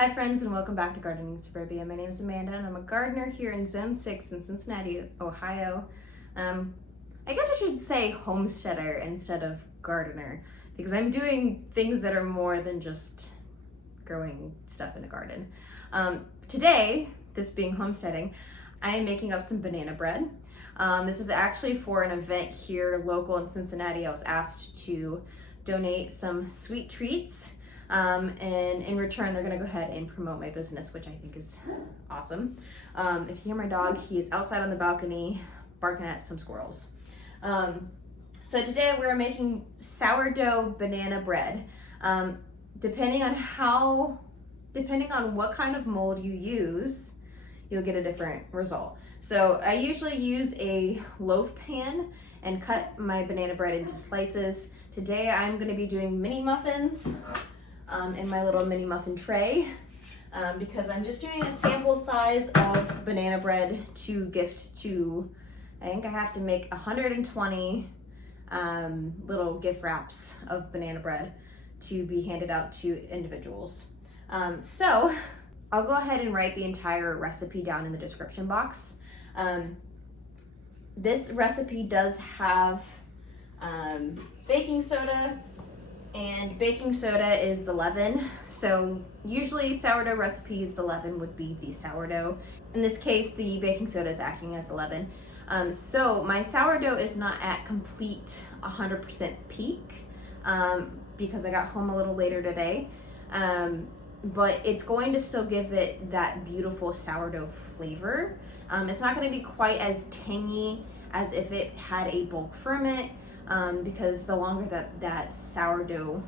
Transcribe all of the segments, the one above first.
Hi friends, and welcome back to Gardening Suburbia. My name is Amanda and I'm a gardener here in Zone 6 in Cincinnati, Ohio. I guess I should say homesteader instead of gardener because I'm doing things that are more than just growing stuff in a garden. Today, this being homesteading, I am making up some banana bread. This is actually for an event here local in Cincinnati. I was asked to donate some sweet treats. And in return, they're gonna go ahead and promote my business, which I think is awesome. If you hear my dog, he is outside on the balcony barking at some squirrels. So today we're making sourdough banana bread. Depending on what kind of mold you use, you'll get a different result. So I usually use a loaf pan and cut my banana bread into slices. Today I'm gonna be doing mini muffins in my little mini muffin tray because I'm just doing a sample size of banana bread to gift to, I think I have to make 120 little gift wraps of banana bread to be handed out to individuals. So I'll go ahead and write the entire recipe down in the description box. This recipe does have baking soda, and baking soda is the leaven. So usually sourdough recipes, the leaven would be the sourdough. In this case, the baking soda is acting as a leaven. So my sourdough is not at complete 100% peak because I got home a little later today. But it's going to still give it that beautiful sourdough flavor. It's not going to be quite as tangy as if it had a bulk ferment. Because the longer that sourdough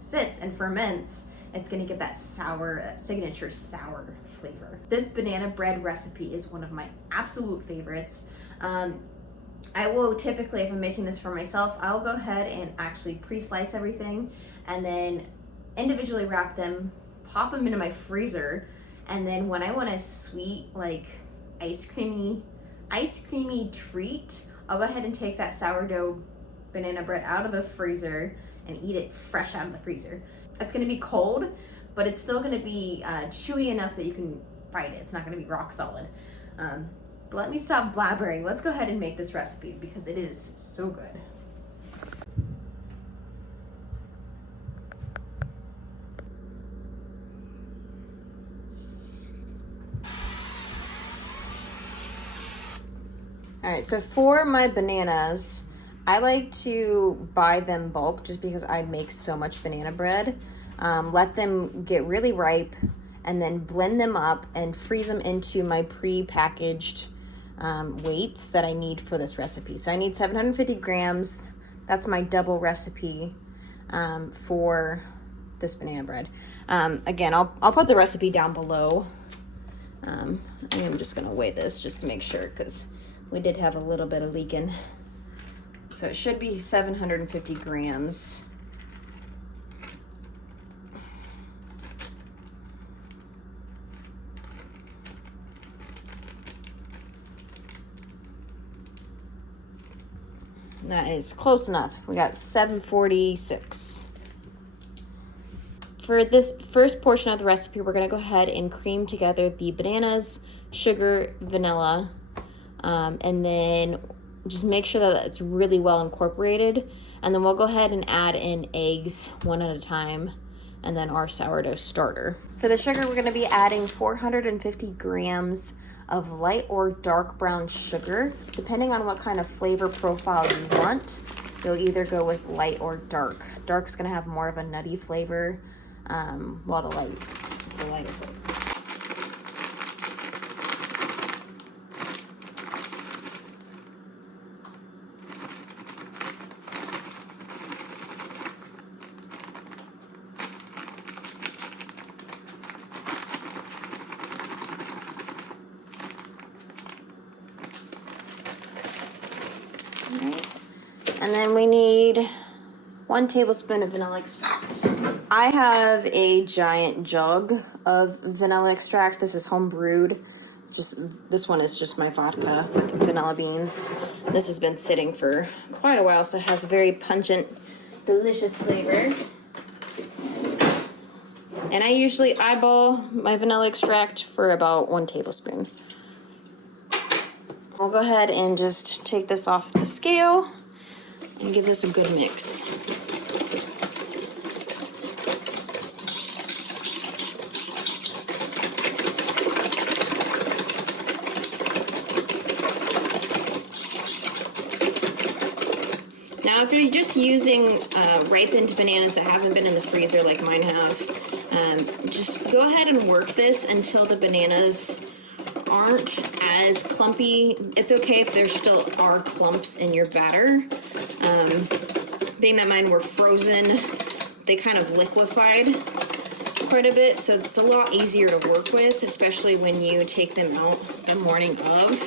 sits and ferments, it's gonna get that sour, signature sour flavor. This banana bread recipe is one of my absolute favorites. I will typically, if I'm making this for myself, I'll go ahead and actually pre-slice everything and then individually wrap them, pop them into my freezer, and then when I want a sweet, like ice creamy treat, I'll go ahead and take that sourdough banana bread out of the freezer and eat it fresh out of the freezer. It's gonna be cold, but it's still gonna be chewy enough that you can bite it. It's not gonna be rock solid. But let me stop blabbering. Let's go ahead and make this recipe because it is so good. All right, so for my bananas, I like to buy them bulk just because I make so much banana bread. Let them get really ripe and then blend them up and freeze them into my pre-packaged weights that I need for this recipe. So I need 750 grams. That's my double recipe for this banana bread. Again, I'll put the recipe down below. I'm just gonna weigh this just to make sure because we did have a little bit of leaking. So it should be 750 grams. That is close enough. We got 746. For this first portion of the recipe, we're gonna go ahead and cream together the bananas, sugar, vanilla, and then just make sure that it's really well incorporated. And then we'll go ahead and add in eggs one at a time and then our sourdough starter. For the sugar, we're gonna be adding 450 grams of light or dark brown sugar. Depending on what kind of flavor profile you want, you'll either go with light or dark. Dark is gonna have more of a nutty flavor, while the light is a lighter flavor. And then we need 1 tablespoon of vanilla extract. I have a giant jug of vanilla extract. This is home brewed. This one is just my vodka with vanilla beans. This has been sitting for quite a while, so it has a very pungent, delicious flavor. And I usually eyeball my vanilla extract for about 1 tablespoon. We'll go ahead and just take this off the scale and give this a good mix. Now, if you're just using ripened bananas that haven't been in the freezer like mine have, just go ahead and work this until the bananas aren't as clumpy. It's okay if there still are clumps in your batter. Being that mine were frozen, they kind of liquefied quite a bit, so it's a lot easier to work with, especially when you take them out the morning of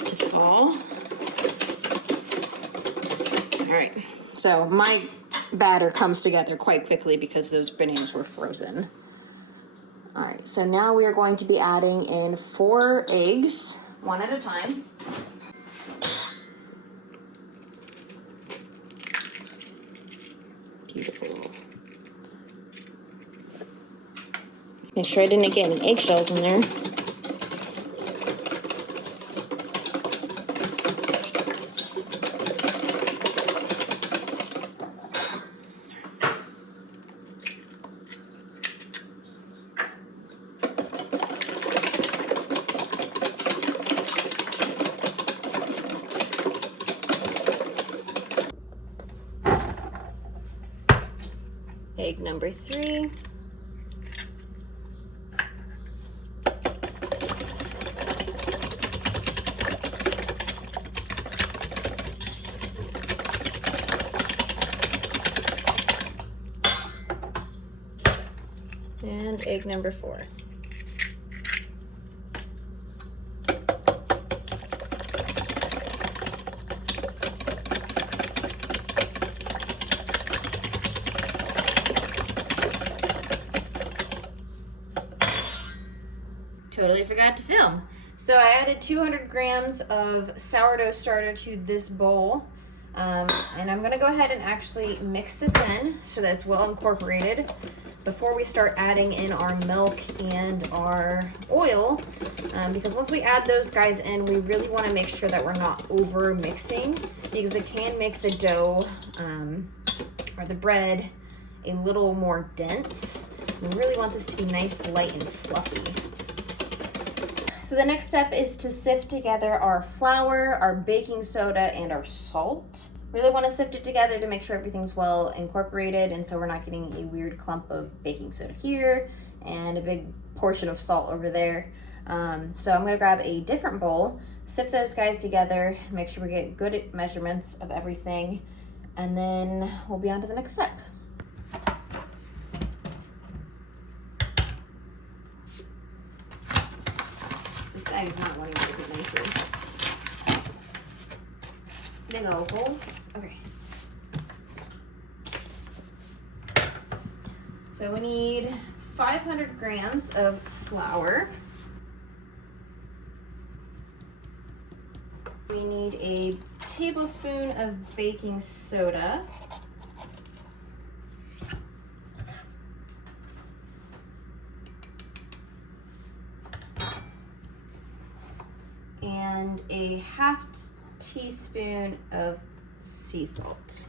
to thaw. All right, so my batter comes together quite quickly because those bananas were frozen. All right, so now we are going to be adding in 4 eggs, 1 at a time. Beautiful. Make sure I didn't get any eggshells in there. Egg number 3. And egg number 4. Totally forgot to film. So I added 200 grams of sourdough starter to this bowl. And I'm gonna go ahead and actually mix this in so that it's well incorporated before we start adding in our milk and our oil. Because once we add those guys in, we really wanna make sure that we're not over mixing, because it can make the dough or the bread a little more dense. We really want this to be nice, light, and fluffy. So the next step is to sift together our flour, our baking soda, and our salt. Really want to sift it together to make sure everything's well incorporated, and so we're not getting a weird clump of baking soda here and a big portion of salt over there. So I'm going to grab a different bowl, sift those guys together, make sure we get good measurements of everything, and then we'll be on to the next step. This bag is not wanting to fit nicely. Big old hole. Okay. So we need 500 grams of flour. We need a tablespoon of baking soda. And a half teaspoon of sea salt.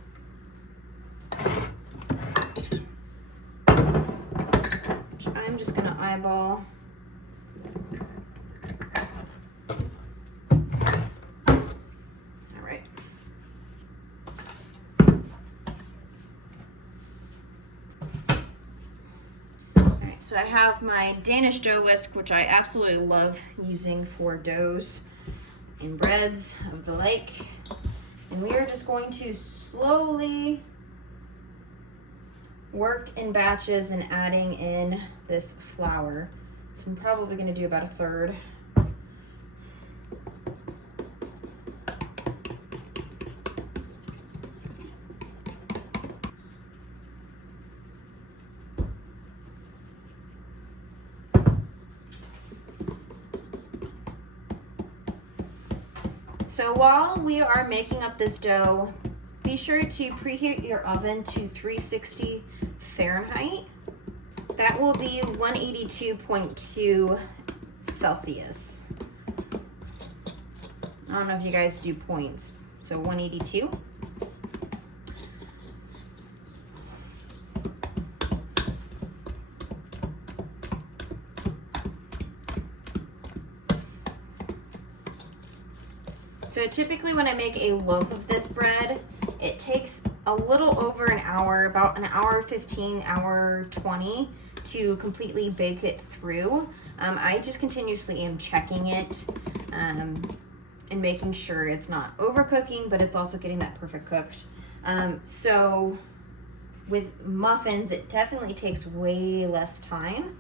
Which I'm just gonna eyeball. All right. So I have my Danish dough whisk, which I absolutely love using for doughs and breads of the like. And we are just going to slowly work in batches and adding in this flour. So I'm probably going to do about a third. So while we are making up this dough, be sure to preheat your oven to 360 Fahrenheit. that will be 182.2 Celsius. I don't know if you guys do points. So 182. So typically when I make a loaf of this bread, it takes a little over an hour, about an hour 15, hour 20 to completely bake it through. I just continuously am checking it and making sure it's not overcooking, but it's also getting that perfect cooked. So with muffins, it definitely takes way less time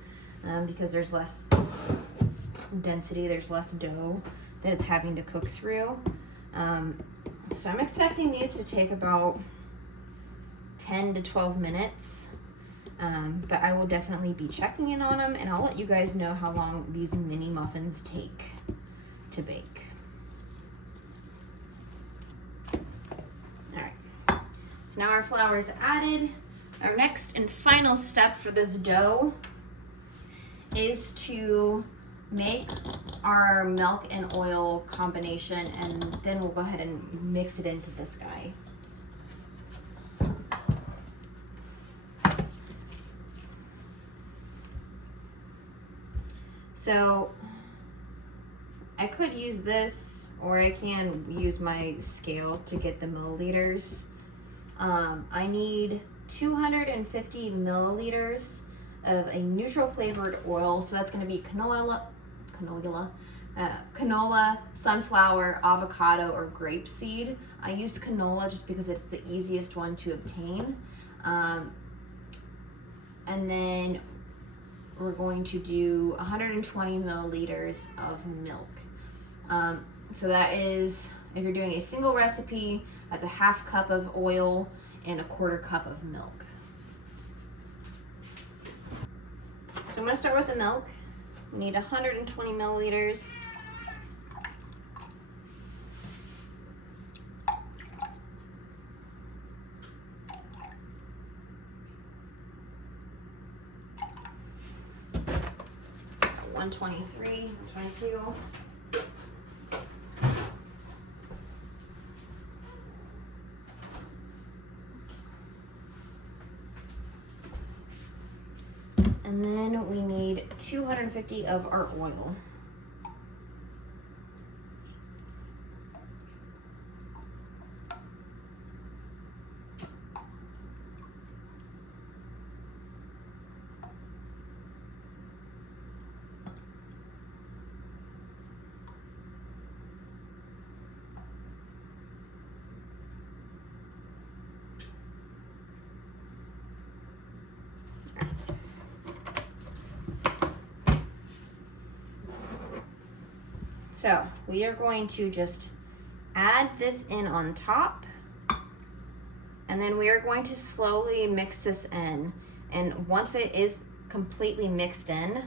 because there's less density, there's less dough that it's having to cook through. So I'm expecting these to take about 10 to 12 minutes, but I will definitely be checking in on them, and I'll let you guys know how long these mini muffins take to bake. All right, so now our flour is added. Our next and final step for this dough is to make our milk and oil combination, and then we'll go ahead and mix it into this guy. So I could use this, or I can use my scale to get the milliliters. I need 250 milliliters of a neutral flavored oil, so that's going to be canola, sunflower, avocado, or grapeseed. I use canola just because it's the easiest one to obtain. And then we're going to do 120 milliliters of milk. So that is, if you're doing a single recipe, that's a half cup of oil and a quarter cup of milk. So I'm going to start with the milk. We need 120 milliliters. Got 123, 122. And then we need 250 of our oil. So we are going to just add this in on top, and then we are going to slowly mix this in. And once it is completely mixed in,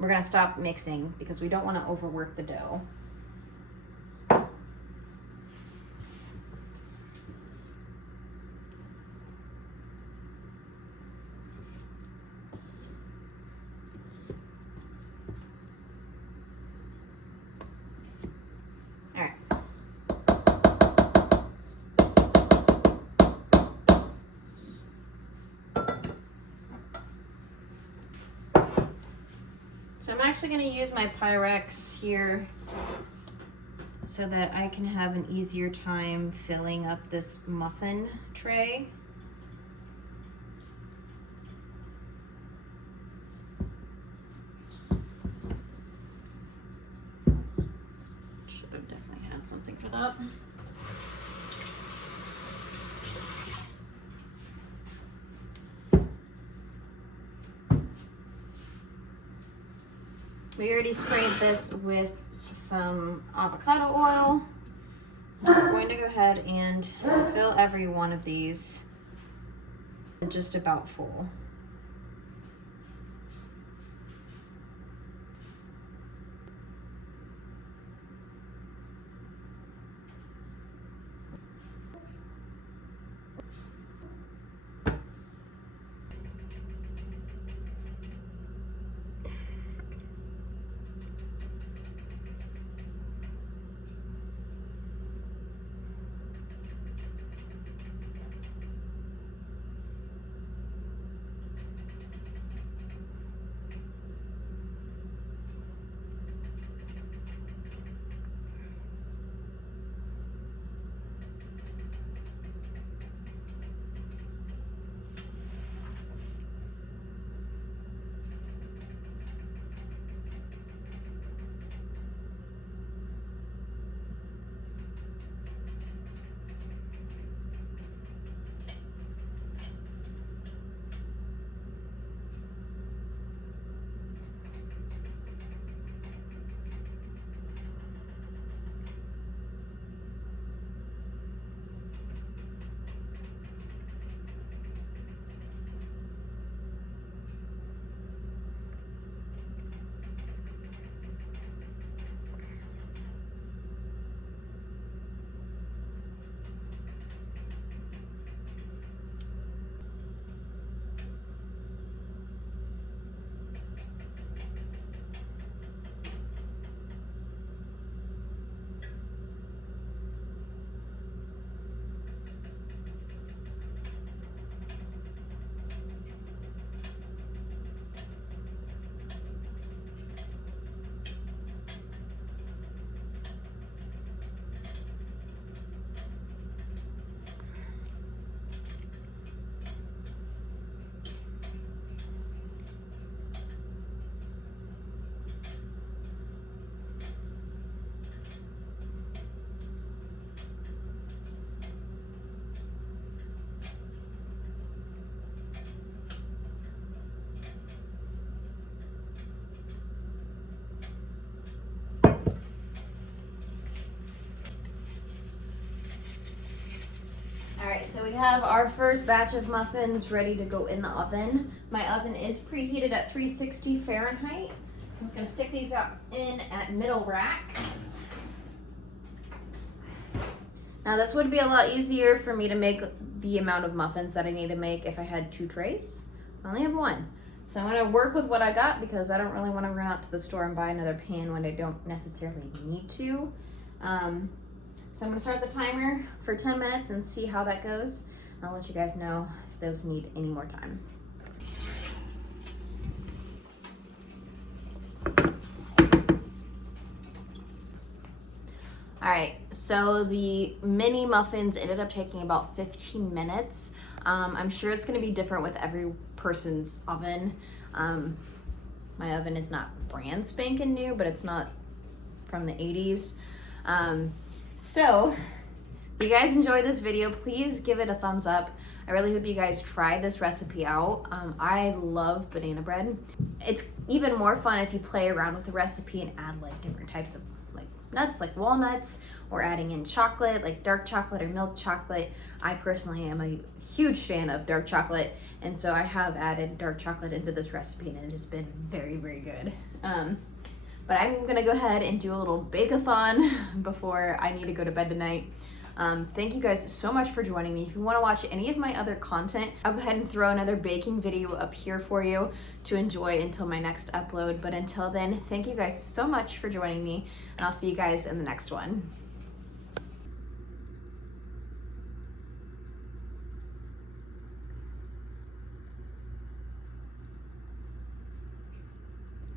we're gonna stop mixing because we don't want to overwork the dough. So I'm actually going to use my Pyrex here so that I can have an easier time filling up this muffin tray. Should have definitely had something for that. We already sprayed this with some avocado oil. I'm just going to go ahead and fill every one of these just about full. we have our first batch of muffins ready to go in the oven. My oven is preheated at 360 Fahrenheit. I'm just gonna stick these out in at middle rack. Now this would be a lot easier for me to make the amount of muffins that I need to make if I had 2 trays. I only have 1. So I'm gonna work with what I got because I don't really wanna run out to the store and buy another pan when I don't necessarily need to. So I'm gonna start the timer for 10 minutes and see how that goes. And I'll let you guys know if those need any more time. All right, so the mini muffins ended up taking about 15 minutes. I'm sure it's gonna be different with every person's oven. My oven is not brand spanking new, but it's not from the 80s. So if you guys enjoyed this video, please give it a thumbs up. I really hope you guys try this recipe out. I love banana bread. It's even more fun if you play around with the recipe and add like different types of like nuts, like walnuts, or adding in chocolate, like dark chocolate or milk chocolate. I personally am a huge fan of dark chocolate, and so I have added dark chocolate into this recipe, and it has been very, very good. But I'm gonna go ahead and do a little bake-a-thon before I need to go to bed tonight. Thank you guys so much for joining me. If you want to watch any of my other content, I'll go ahead and throw another baking video up here for you to enjoy until my next upload. But until then, thank you guys so much for joining me, and I'll see you guys in the next one.